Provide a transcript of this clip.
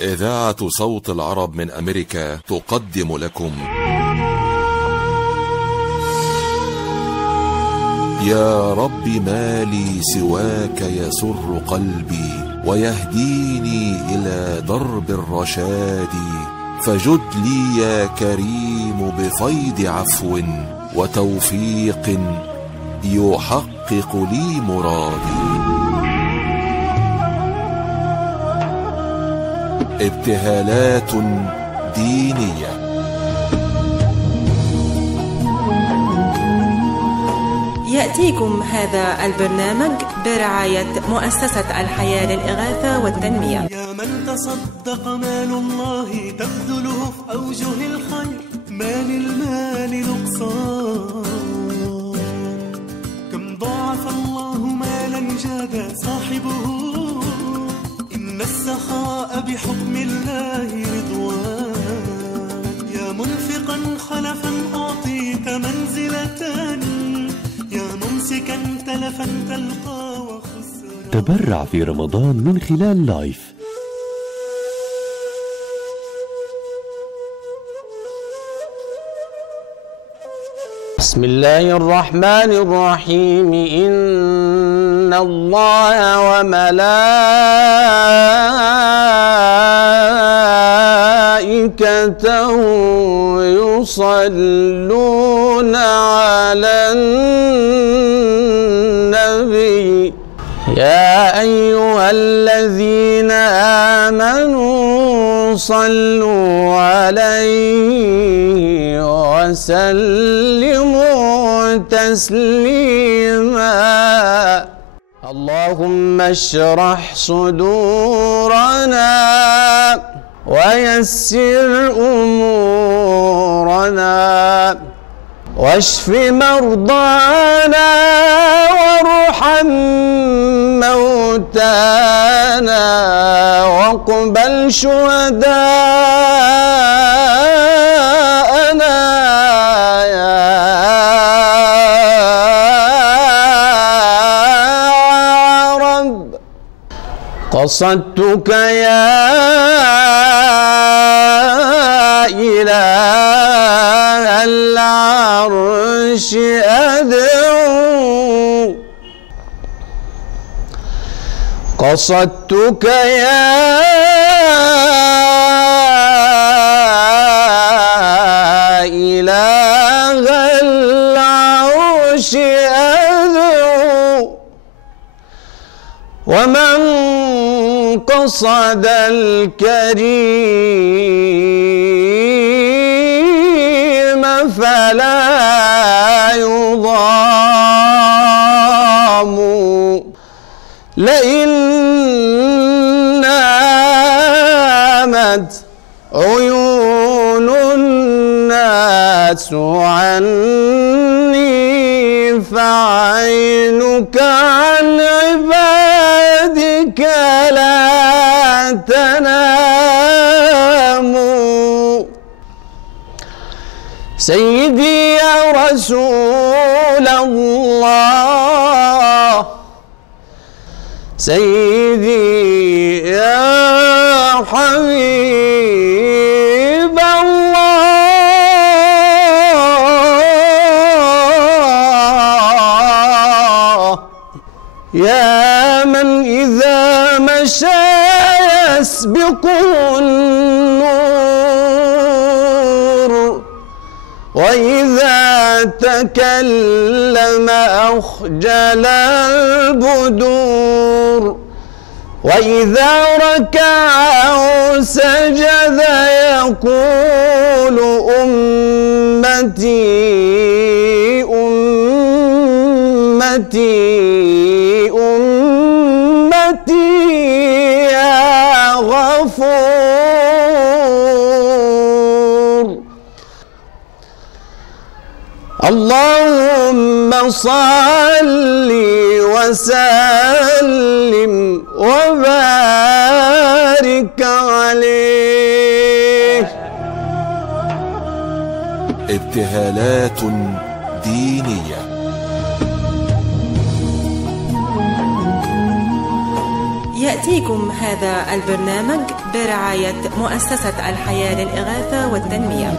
إذاعة صوت العرب من أمريكا تقدم لكم يا رب ما لي سواك يسر قلبي ويهديني إلى درب الرشاد، فجد لي يا كريم بفيض عفو وتوفيق يحقق لي مرادي. ابتهالات دينية. يأتيكم هذا البرنامج برعاية مؤسسة الحياة للإغاثة والتنمية. يا من تصدق مال الله تبذله في أوجه الخير، ما للمال نقصان، كم ضاعف الله مالا جاد صاحبه، إن السخاء بحكم الله رضوان، يا منفقا خلفا أعطيت منزلة، يا ممسكا تلفا تلقى وخسرا. تبرع في رمضان من خلال لايف. بسم الله الرحمن الرحيم. إن الله وملائكته يصلون على النبي يا أيها الذين آمنوا صلوا عليه وسلموا تسليما. اللهم اشرح صدورنا ويسر أمورنا واشف مرضانا وارحم موتانا واقبل شهداءنا يا رب. قصدتك يا إله العرش أدعو، قصدتك يا إله العرش أدعو، ومن قصد الكريم فلا يضام. لئن نامت عيون الناس عني فعينك عن عبادك لا تنام. سيدي يا رسول الله، سيدي يا حبيب الله، يا من إذا مشى يسبقه النور، وإذا تكلم أخجل البدور، وإذا ركع أو سجد يقول أمتي أمتي أمتي يا غفور. اللهم صل وسلم وبارك عليه. ابتهالات دينية. يأتيكم هذا البرنامج برعاية مؤسسة الحياة للإغاثة والتنمية.